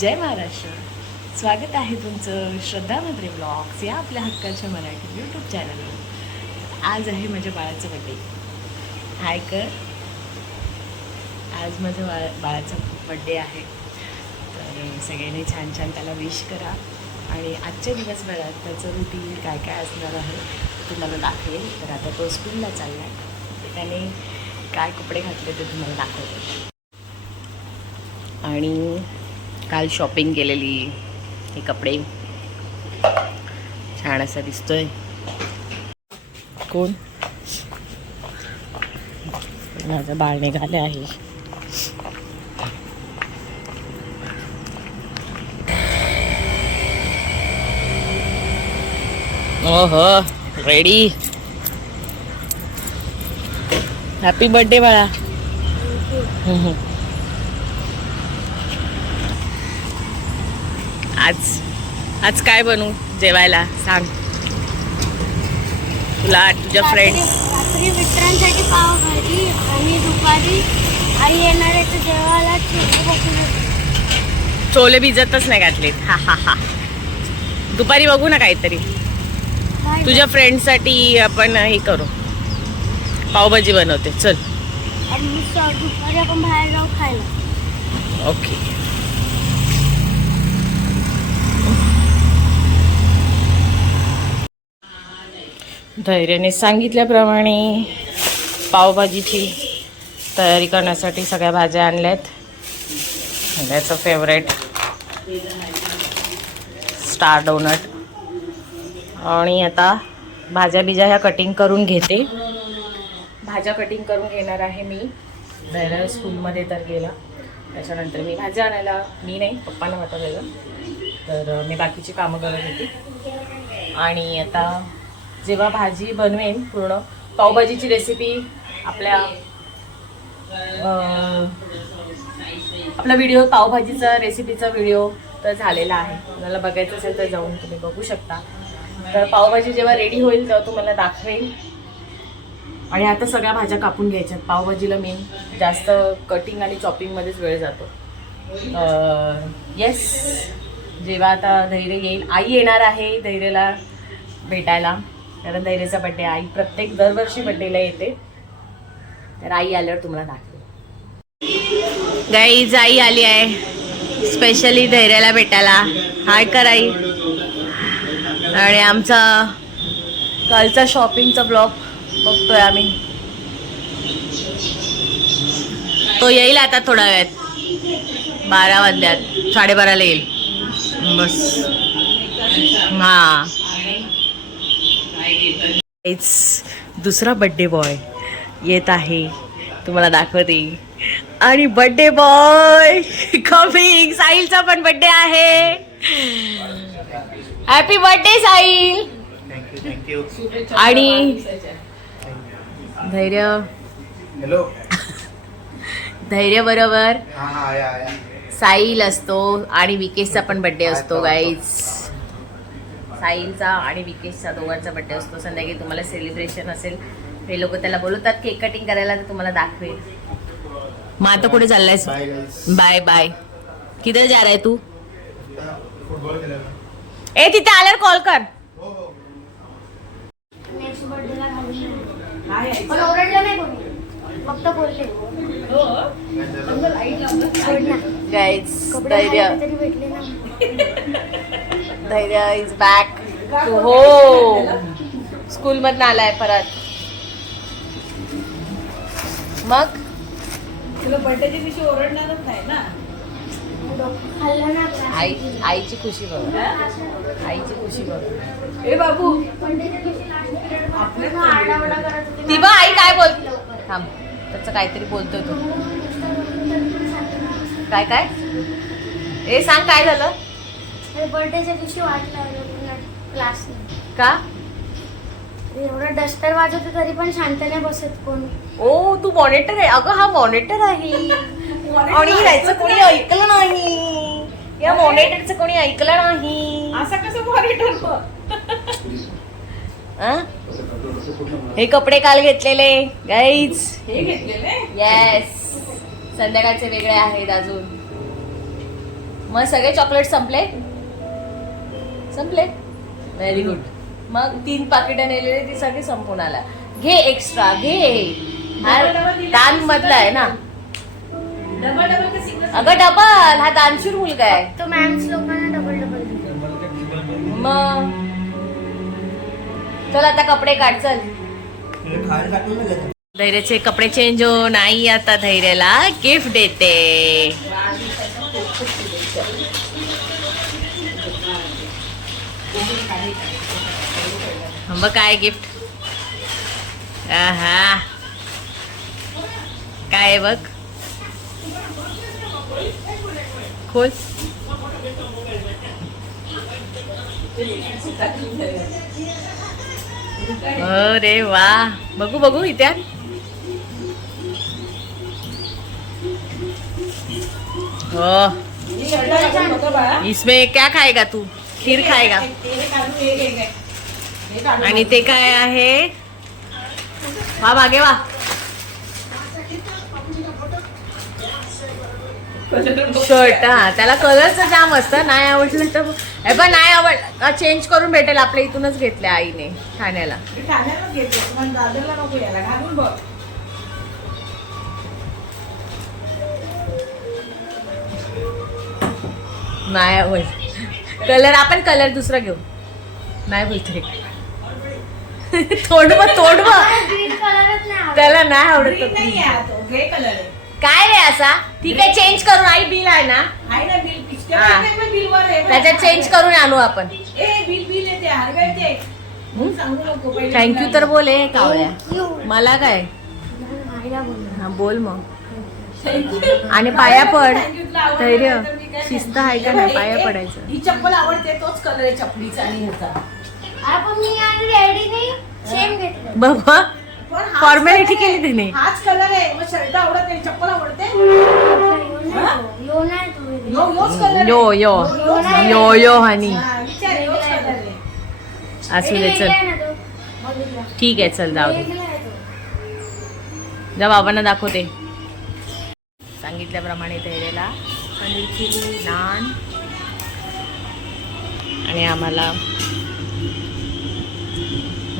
जय महाराष्ट्र. स्वागत आहे तुमचं श्रद्धा म्हात्रे ब्लॉग्स या आपल्या हक्काच्या मराठी यूट्यूब चॅनलवर आज आहे माझ्या बाळाचं बड्डे हाय कर. आज माझं बाळा बाळाचा बड्डे आहे. तर सगळ्यांनी छान छान त्याला विश करा. आणि आजच्या दिवसभरात त्याचं रुटीन काय काय असणार आहे ते तुम्हाला दाखवेल. तर आता तो स्कूलला चालला आहे तर त्याने काय कपडे घातले ते तुम्हाला दाखवतो. आणि काल शॉपिंग केलेली हे कपडे. छान असा दिसतोय. कोण? माझं बाळ निघाले आहे. हो रेडी हॅपी बर्थडे बाळा. आज आज काय बनवू जेवायला? सांग. तुला तुझ्या फ्रेंड्स रात्री मित्रांसाठी पावभाजी आणि दुपारी आई येणार आहे तर जेवायला छोले भिजतच नाही घातलेत. हा हा हा. दुपारी बघू ना काहीतरी. तुझ्या फ्रेंडसाठी आपण हे करू. पावभाजी बनवते. चल. दुपारी आपण बाहेर जाऊ खायला. ओके धैर्याने सांगितल्याप्रमाणे पावभाजीची तयारी करण्यासाठी सगळ्या भाज्या आणल्या आहेत त्याचं फेवरेट स्टार डोनट आणि आता भाज्या बिज्या ह्या कटिंग करून घेते. भाज्या कटिंग करून घेणार आहे मी. धैर्य स्कूलमध्ये तर गेला. त्याच्यानंतर मी भाज्या आणायला मी नाही पप्पांना पाठवलेलं तर मी बाकीची कामं करत होती. आणि आता जेव्हा भाजी बनवेन पूर्ण पावभाजीची रेसिपी आपल्या आपला व्हिडिओ पावभाजीचा रेसिपीचा व्हिडिओ तर झालेला आहे. तुम्हाला बघायचं असेल तर जाऊन तुम्ही बघू शकता. तर पावभाजी जेव्हा रेडी होईल तेव्हा तुम्हाला दाखवेल आणि आता सगळ्या भाज्या कापून घ्यायच्यात पावभाजीला मेन जास्त कटिंग आणि चॉपिंगमध्येच वेळ जातो. येस जेव्हा आता धैर्य येईल. आई येणार आहे धैर्यला भेटायला. कारण धैर्याचा बड्डे आई प्रत्येक दरवर्षी बड्डेला येते. तर आई आल्यावर तुम्हाला दाखवेल गाईज आई आली आहे. स्पेशली धैर्याला भेटायला. हाय कर आई. आणि आमचा कालचा शॉपिंगचा ब्लॉग बघतोय आम्ही. तो येईल आता थोड्या वेळात. बारा वाजल्यात. साडेबाराला येईल. बस. हां. दुसरा बड्डे बॉय येत आहे. तुम्हाला दाखवते. आणि बड्डे बॉय कमिंग साहिलचा पण बड्डे आहे. Happy birthday Sahil. आणि धैर्य. हॅलो धैर्य बरोबर. हा हा साईल असतो आणि विकेशचा पण बड्डे असतो गाईज साईलचा आणि विकेशचा दोघांचा बड्डे असतो. संध्याकाळी तुम्हाला सेलिब्रेशन असेल. हे लोक त्याला बोलवतात केक कटिंग करायला तर तुम्हाला दाखवेल. मग आता कुठे चाललायस? बाय बाय बाय किती जा आहे तू? फुटबॉल खेळायला. ए तिथे आल्यावर कॉल कर. हो हो. नेक्स्ट बर्थडेला घालून. पण ओरडलं नाही कोणी फक्त बोलले सोड ना. गाईज कपडे Dhairya Dhairya is back to हो. स्कूल मधनं आलाय परत. मग? तुला बर्थडेच्या दिवशी ओरडणारच नाही ना? खाल्लं ना आपलं. आई आईची खुशी बघ. आईची खुशी बघ. ए बाबू. ती बघ आई काय बोल. थांब. त्याचं काहीतरी बोलतोय तो. काय काय? ए सांग काय झालं? बर्थडेच्या दिवशी वाट लावलं पूर्ण क्लासने का? एवढं डस्टर वाजवते तरी पण शांत नाही बसत कोण. ओ तू मॉनिटर आहे? अगं हा मॉनिटर आहे. आणि याचं कोणी ऐकलं नाही? या मॉनिटरचं कोणी ऐकलं नाही? असा कसं मॉनिटर? हे कपडे काल घेतलेले गाईज हे घेतलेले? येस संध्याकाळचे वेगळे आहेत अजून. मग सगळे चॉकलेट संपले? संपले? व्हेरी गुड मग तीन पाकिटं नेलेले ती सगळी संपून आला घे एक्स्ट्रा घे. दान मधला आहे ना. डबल डबल अगं डबल हा दानशूर मुलगा आहे. तो मॅम्स लोकांना डबल डबल मग? चल आता कपडे काढ चल. धैर्याचे कपडे चेंज हो. नाही आता धैर्याला गिफ्ट देते. बघ गिफ्ट। आहा। काय बघ? खोल। अरे वा। बघू बघू आण. इसमें क्या खाएगा तू? खीर खाएगा? आणि ते काय आहे? वा मागे वा. शर्ट हा. त्याला कलरचं जाम असतं. नाही आवडलं तर हे पण नाही आवड चेंज करून भेटेल? आपल्या इथूनच घेतले आईने ठाण्याला. नाही आवड कलर आपण कलर दुसरा घेऊ. नाही बोलते. कलरच नाही आवडत. त्याला नाही आवडत काय रे असा? ठीक आहे चेंज करून आई बिल आहे ना? आहे ना बिल पिक्चर. बिल वर आहे त्याच्यात चेंज करून आणू आपण. थँक्यू तर बोले कावळ्या. मला काय? बोल. हा बोल मग. आणि पाया पड. धैर्य. शिस्त. आहे का नाही? पाया पडायचं. ही चप्पल आवडते तोच कलर आहे चपलीचा आणि ह्याचा. बघ color आहे. केली तिने. हाच कलर आहे. मग शर्ट आवडत नाही चप्पल आवडते? यो. यो. यो यो. हनी हा, असू दे चल. ठीक आहे चल जाऊ दे. जा बाबांना दाखवते. सांगितल्याप्रमाणे धैर्याला पनीर चिली नान. आणि आम्हाला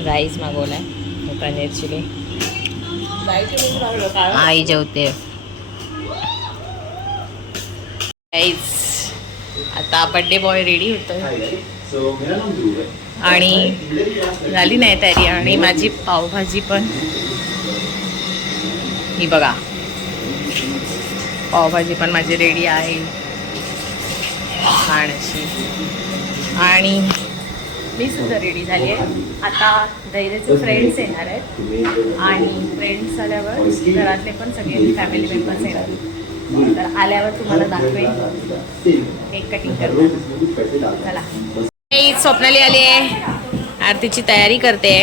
राईस मागवलाय पनीर चिली. आई जेवते आता बड्डे बॉय रेडी होतोय So, मेरा नाम ध्रुव है आणि झाली नाही तयारी आणि माझी पावभाजी पण. ही बघा. पावभाजी पण माझी रेडी आहे. खाण्याची. आणि मी सुद्धा रेडी झाली आहे आता धैर्याचे फ्रेंड्स येणार आहेत. आणि फ्रेंड्स आल्यावर घरातले पण सगळे फॅमिली मेंबर्स येणार तर आल्यावर तुम्हाला दाखवेन. एक कटिंग करणार. चला. मी स्वप्नाली आली आहे. आरतीची तयारी करते.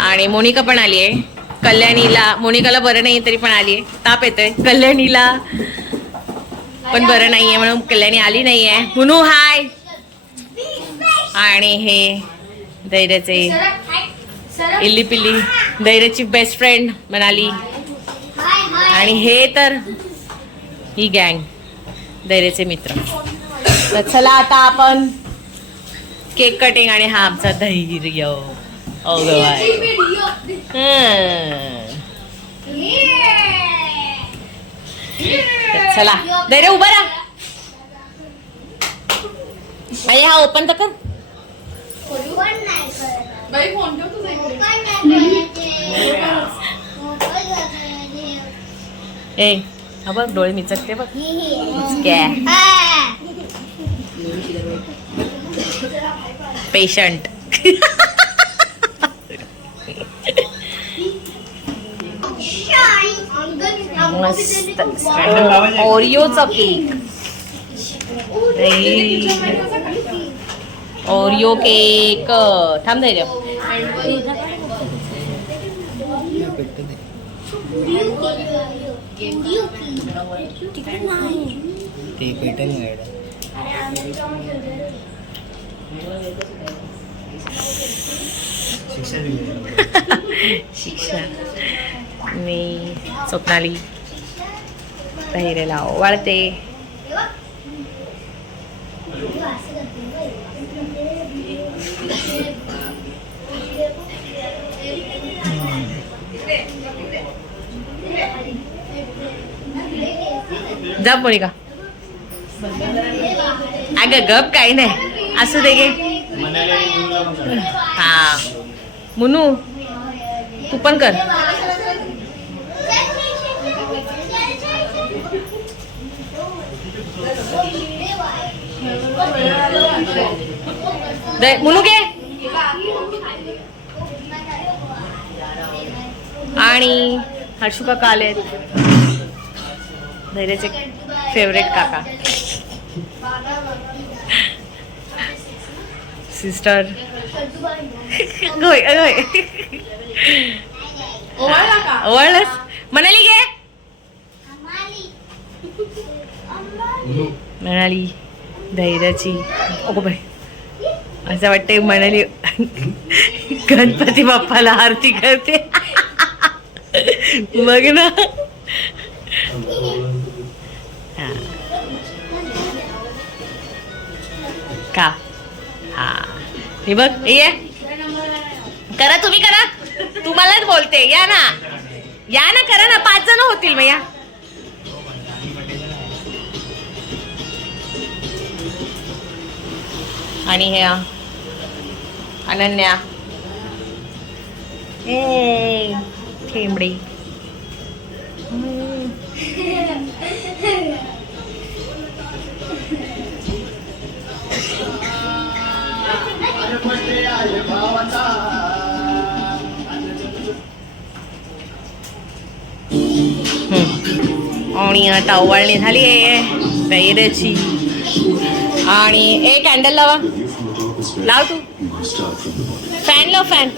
आणि मोनिका पण आली आहे. कल्याणीला मोनिकाला बरं नाही तरी पण आली आहे. ताप येतोय. कल्याणीला पण बरं नाही आहे म्हणून कल्याणी आली नाही आहे मुनू हाय आणि हे धैर्याचे इल्ली पिल्ली धैर्याची बेस्ट फ्रेंड म्हणाली. आणि हे तर ही गँग धैर्याचे मित्र. तर चला आता आपण केक कटिंग आणि हा आमचा धैर्य. Oh अगवाय चला धैर्य उभा राहा. हा ओपन तर कर. ए हा बघ डोळे मिचकते बघ ही, ही. क्या हा. पेशंट मस्त ओरिओचा केक ओरियो केक थांब धैर्य ते शिक्षा. मी स्वप्नाली धैर्यला ओवाळते जा पोळी का अग गप काही नाही. असू दे गे. हा. मुनू तू पण कर. मुनू घे. आणि हर्षू काका आलेत? धैर्याचे फेवरेट काका. सिस्टर होय होय. ओळख म्हणाली गे म्हणाली धैर्याची. अगो बाई. असं वाटतंय म्हणाली गणपती बाप्पाला आरती करते. मग ना. का? हा. हे बघ ये. करा तुम्ही करा. तुम्हालाच बोलते. या ना. या ना करा ना. पाच जण होतील मग या आणि हे अनन्या. ए ठेंबडी. आणि आता ओवाळणी झाली आहे. बैरेची आणि ए कॅन्डल लावा. लाव तू. फॅन लाव फॅन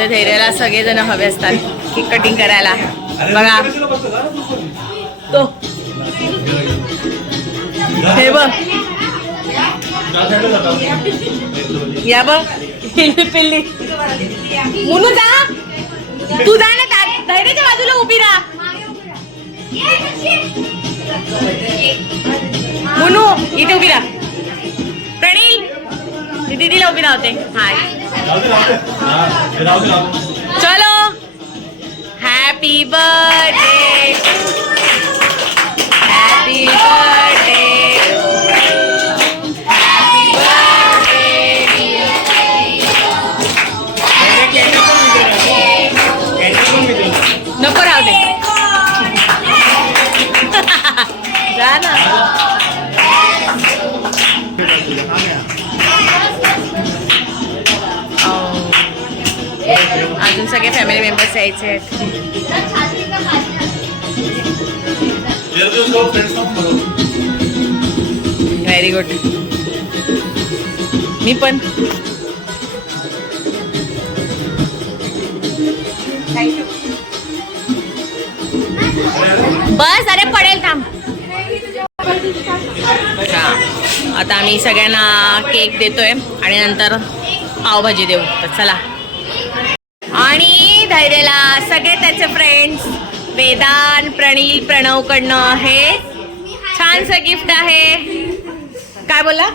आमच्या धैर्याला सगळेजण हवे असतात केक कटिंग करायला. बघा. तो. हे बघ. या बघ. पिल्ली पिल्ली. मुनू जा. तू जा ना दा- धैर्याच्या बाजूला उभी राहा. मुनू इथे उभी राहा. ती दीदीला उभी लावते. हाय. चलो. Happy birthday happy birthday family आहेत व्हेरी गुड मी पण. बस अरे पडेल थांब. आता आम्ही सगळ्यांना केक देतोय आणि नंतर पावभाजी देऊ. तर चला. आणि धैर्यला सगळे त्याचे फ्रेंड्स वेदांत प्रणील प्रणवकडनं हे छानसं गिफ्ट आहे. काय बोला.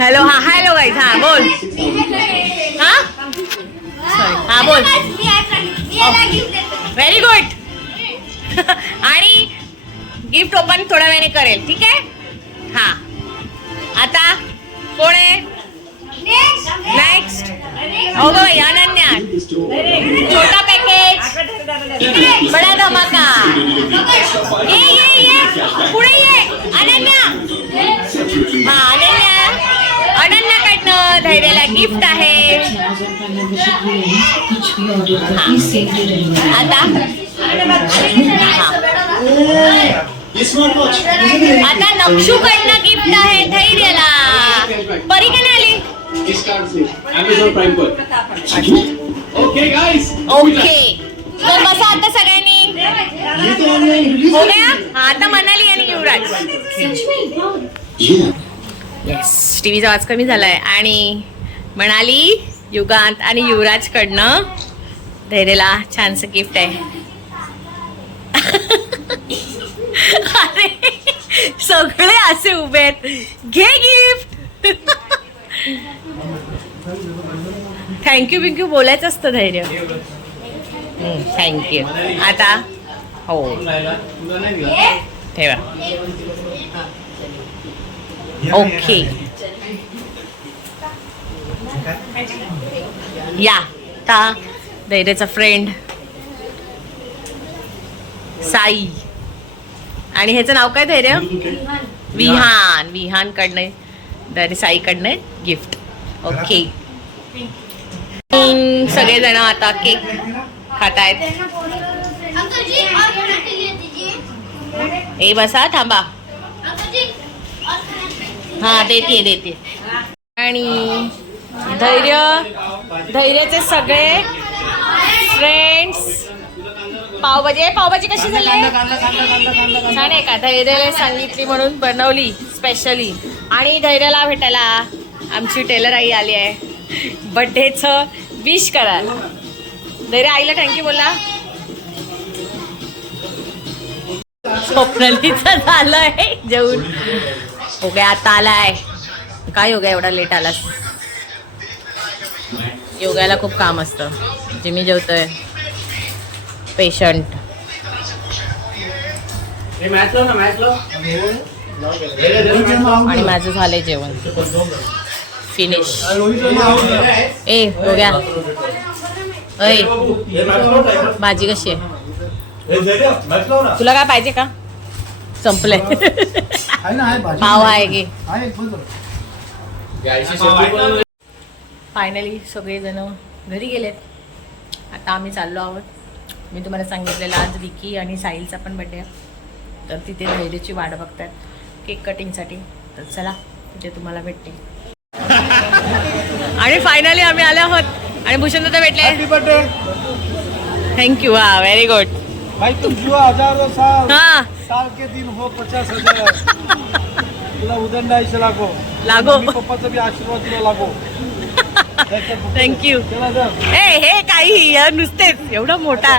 हॅलो हा हॅलो गाईज हा बोल. हा. हा बोल. व्हेरी गुड आणि गिफ्ट ओपन थोड्या वेळाने करेल ठीक आहे? हा. आता कोण आहे? नेक्स्ट हो गो बाई, अनन्या छोटा पॅकेज बडा धमाका ये ये ये पुढे ये अनन्या हा अनन्या अनन्याकडनं धैर्याला गिफ्ट आहे आता हा. आता नक्षूकडनं गिफ्ट आहे धैर्याला परी प्राइम पर ओके गाइस ओके तर बसा आता सगळ्यांनी. हो गया हा आता मनाली आणि युवराज. येस टीव्हीचा आवाज कमी झालाय. आणि म्हणाली युगांत आणि युवराजकडनं धैर्यला छानसं गिफ्ट आहे. अरे सगळे असे उभे आहेत. घे गिफ्ट थँक्यू बिंक्यू बोलायचं असतं धैर्य. थँक्यू आता? हो. ठेवा. ओके या. ता धैर्याचा फ्रेंड साई. आणि ह्याचं नाव काय धैर्य? विहान. विहान. कडनं धैर्य साईकडनं गिफ्ट ओके सगळेजण आता केक खात आहेत अंकल जी और खाना के लिए दीजिए. ए बसा थांबा. हा देते देते आणि धैर्य धैर्याचे सगळे फ्रेंड्स पावभाजी पावभाजी कशी झाली? छान आहे का? धैर्याला सांगितली म्हणून बनवली स्पेशली आणि धैर्याला भेटायला आमची टेलर आई आली आहे. बड्डेचं विश करा धैर्य आईला थँक्यू बोला. स्वप्नलीचं झालंय. जेवून. हो गया आता आलाय. काय योगा एवढा लेट आलास? योगाला खूप काम असतं. जिमी जेवतोय. पेशंट आणि माझं झालंय जेवण. फिनिश ए योग्या अय भाजी कशी आहे? तुला काय पाहिजे का? संपलंय. पाव आहे की? फायनली सगळेजण घरी गेलेत. आता आम्ही चाललो आहोत. मी तुम्हाला सांगितलेलं आज विकी आणि साहिलचा पण बड्डे आहे. तर तिथे धैर्याची वाट बघतात केक कटिंगसाठी तर चला तिथे तुम्हाला भेटते. आणि फायनली आम्ही आलो आहोत. आणि भूषण दादा भेटले. थँक्यू हा व्हेरी गुड भाई तुम हजारों साल. हा. साल के दिन हो पचास हजार. तुला लागो. लागो. पप्पाचा बी आशीर्वाद तुला लागो. थँक्यू ए हे काही हे नुसतेच. एवढा मोठा.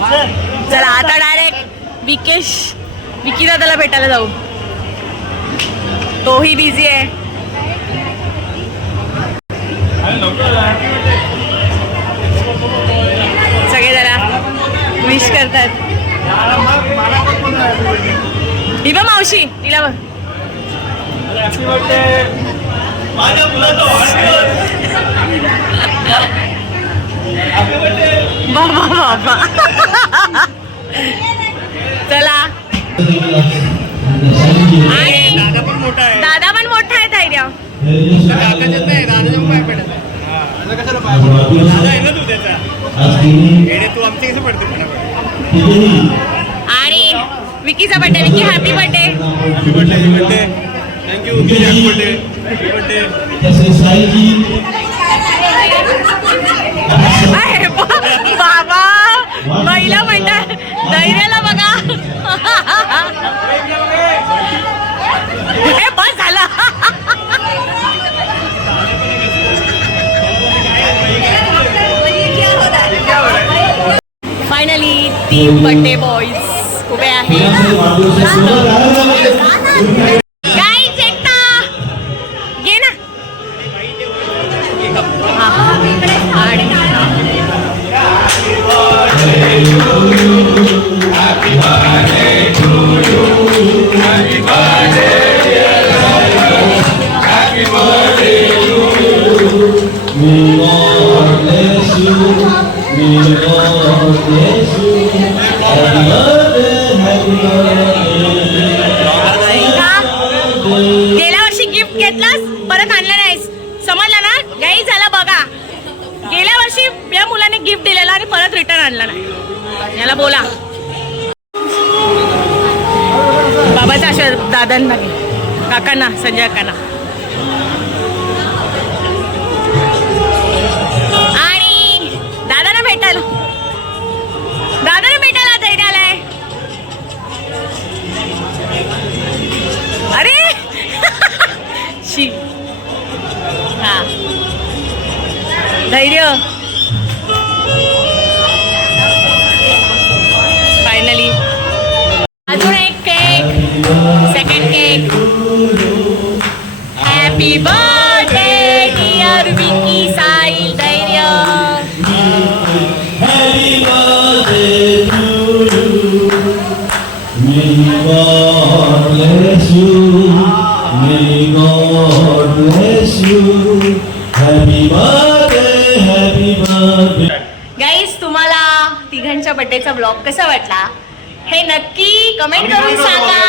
चला आता डायरेक्ट विकेश विकी दादाला भेटायला जाऊ. तोही बिझी आहे. सगळे जरा विश करतात. ही बघ मावशी तिला बघ. माझ्या मुलाचा बाबा बाबा चला. दादा पण मोठा आहे दादा पण मोठा आहे धैर्य काकाच्यात नाही दादाच्या पाय पडत दादा आहे ना तू त्याचा येडे तू आमच्या कसं पडते मला आणि विकीचा birthday Vicky happy birthday happy birthday happy birthday thank you happy birthday happy birthday बाबा महिला म्हणतात धैर्याला बघा. हे बस झालं. फायनली तीन बड्डे बॉईज उभे आहेत. दादांना घे काकांना संजय काकांना आणि दादाला भेटायला दादाला भेटायला धैर्य आलाय अरे शिव हा धैर्य गाईज तुम्हाला तिघांच्या बर्थडेचा ब्लॉग कसा वाटला? हे नक्की कमेंट करून सांगा.